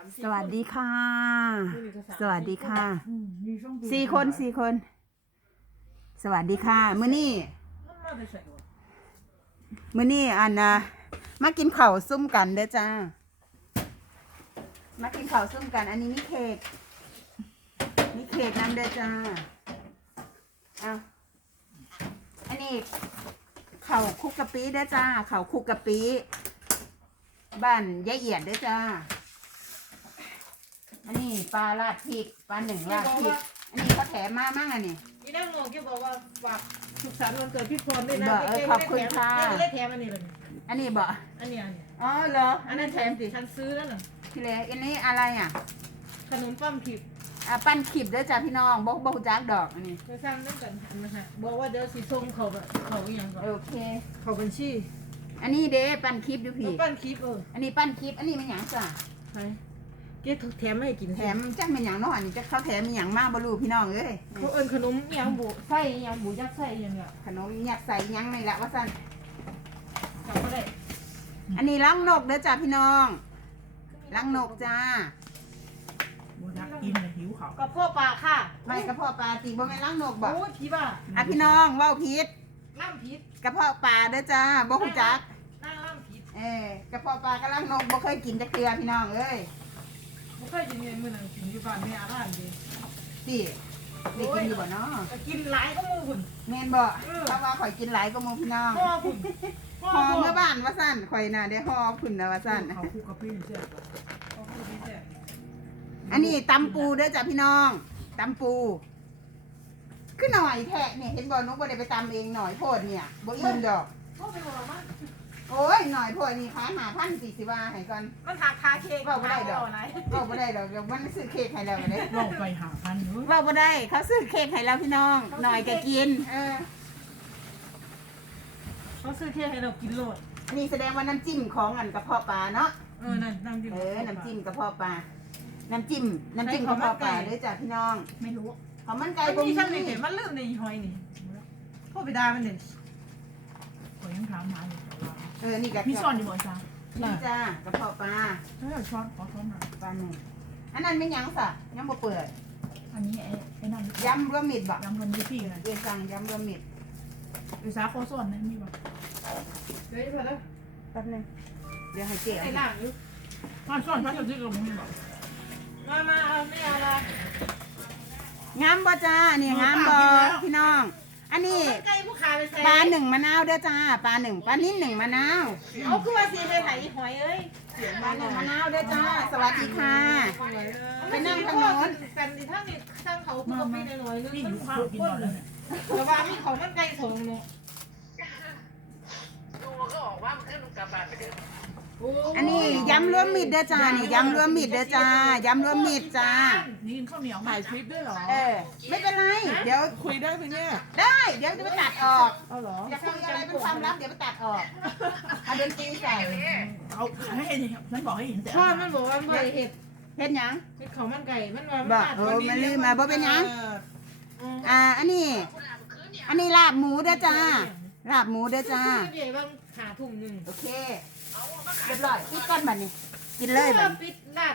ามสวัสดีค่ะ สวัสดีค่ะอืมมีช่องดูสี่คนสี่คน สวัสดีค่ะ มื้อนี้มันมาแต่ใส่วะมื้อนี้อันนะมากินข้าวซุ่มกันเด้อจ้า มากินข้าวซุ่มกัน อันนี้มีเค้กมีเค้กน้ำเด้อจ้าเอาอันนี้ข้าวคลุกกะปิเด้อจ้าข้าวคลุกกะปิบ้านยายเอียดเด้อจ้า อันนี้ปลาราดพริกปลาหนึ่งราดพริกอันนี้เขาแถมมามั่งอันนี้อีนั่งงงแกบอกว่าฝากสุขสันต์วันเกิดพี่พรด้วยนะเออเออขอบคุณค่ะไม่ได้แถมอันนี้เลยอันนี้บ่อันนี้อันนี้อ๋อเหรออันนั้นแถมสิฉันซื้อแล้วน่ะพี่เล็กอันนี้อะไรอะขนมปั้มผิดอะปั้นขีบเด้อจ้าพี่น้องบอกบอกจักดอกอันนี้ไปสร้างนั่นกันอันนะฮะบอกว่าเดี๋ยวสีส้มเขาแบบเขาอหย่างก่อนโอเคเขาบัญชีอันนี้เด้ปั้นคลิปดูแล้วพี่ ปั้นคลิปเออ อันนี้ปั้นคลิป อันนี้มันหยังจ้ะใช่ เกดแถมไม่ให้กินแถมจักมันหยังเนาะอันนี้จักเขาแถมมันหยังมาบ่รู้พี่น้องเอ้ยเขาเอิ้นขนมอหย่างบุไส้อหย่างบุยัดไส้อหย่างเงี้ยขนมยัดใส่หยังนี่แหละว่าซั่นจำไม่ได้อันนี้ล้างนกเด้อจ้าพี่น้องล้างนกจ้าบัวนักกินเลยหิวเขากับพ่อปลาค่ะไม่กระเพาะปลาติบ่แม่นล้างนกบ่โอ้ยพี่บ้าอะพี่น้องเว้าผิดล่ำผิดกระเพาะปลาเด้อจ้าบ่ฮู้จัก นั่งล่ำผิด เออกระเพาะปลากระลังนกบ่เคยกินจักเทื่อพี่น้องเอ้ยไม่ เคยกินเงินมือหนังกินอยู่บ้านไม่อาร่านดีสิได้กินอยู่บ่เนาะแต่กินหลายก็มูหุ่นแม่นบ่เออเพราว่าข่อยกินหลายก็หมู่พี่น้องพ่อหุ่นหอเมื่อบ้านว่าซั่นข่อยน่ะได้ห่อขึ้นนะว่าซั่นเขาคู่กับพี่เสียพ่อหุ่นนี่แหละอันนี้ตำปูเด้อจ้ะพี่น้องตำปูคือหน่อยแท้เนี่ยเห็นบ่นกบ่ได้ไปตำเองหน่อยโพดเนี่ยบ่อิ่มดอกพ่อเป็นหัวมัน โอ้ยหน่อยโพดนี่ขายหาพันสี่สิบว่าให้ก่อนมันหักคาเค้กว่าบ่ได้ดอกไหนเว้าบ่ได้ดอกเดี๋ยวมันซื้อเค้กให้แล้วเด้เราไปหาพันเนอะเว้าบ่ได้ เขาซื้อเค้กให้แล้วพี่น้อง หน่อยก็กิน เออ เขาซื้อเค้กให้เรากินโลดอันนี้แสดงว่าน้ำจิ้มของอันกระเพาะปลาเนาะ เออนั่นน้ำจิ้มเออ น้ำจิ้มกระเพาะปลา น้ำจิ้ม น้ำจิ้มกระเพาะปลาเด้อจ้ะพี่น้องไม่รู้ของมันไก่ไอ้บ่พวกมีนี้ช่างนี่เห็นมันลืมในหอยนี่พ่อไปด่ามันเด่นขอ ยังถามหาอยู่เออ นี่กะมีซ่อนอยู่บ่จ้านี่จ้ากระเพาะปลาเออช้อนขอช้อนหน่อยปลาหนึ่งอันนั้นไม่ยั้งสะยังบ่เปิด อันนี้ไอ้ไอ้นั่นยำรวมมิดบ่ยำคนที่พี่นะเรียนสั่งยำรวมมิดอุตสาห์โคซ่อนนะมีบ่เดี๋ยวจะพอแล้วแป๊บนึงเดี๋ยวให้เจ๊ไอ้เอาล่างอยู่ซ่อนซ่อนพัดจะซื้อกับมึงมีบ่มามาเอาไม่เอาละงามบ่จ้านี่งามบ่พี่น้อง อันนี้ใกล้ผู้ขาไปใส่ปลาหนึ่งมะนาวเด้อจ้าปลาหนึ่งปลานิ่นหนึ่งมะนาวเอาคือว่าสีไปไหนหอยเอ้ยปลาหนึ่งมะนาวเด้อจ้าสวัสดีค่ะไปนั่งทางโน้นกันดิถ้ามีทางเขาก็มีในหน่อยนึงพี่มัหินวข้าวกินตอนแล้วเนี่ยแต่ว่ามีของมันไกลสองเนาะอันนี้ ยำรวมมิดเด้อจ้านี่ยำรวมมิดเด้อจ้ายำรวมมิดจ้า นี่กินข้าวเหนียวถ่ายคลิปด้วยเหรอ เออ ไม่เป็นไร เดี๋ยวคุยได้ไหมเนี่ย ได้ เดี๋ยวจะไปตัดออกเอาเหรอจะคุยอะไรเป็นความลับเดี๋ยวไปตัดออกเอาดนตรีใส่เอาให้เห็นฉันบอกให้เห็นแต่พ่อมันบอกว่ามันบ่ได้เห็ดเห็นหยังเห็ดของมันไก่ มันว่าบ่เออมันลืมมาบ่เป็นหยัง อ่า อันนี้ อันนี้ลาบหมูเด้อจ้า ลาบหมูเด้อจ้า เดี๋ยวบางหาถุงหนึ่งโอเค เรียบร้อยปิดก้อนบัดนี้ กินเลยบัดนี้ ปิดร้าน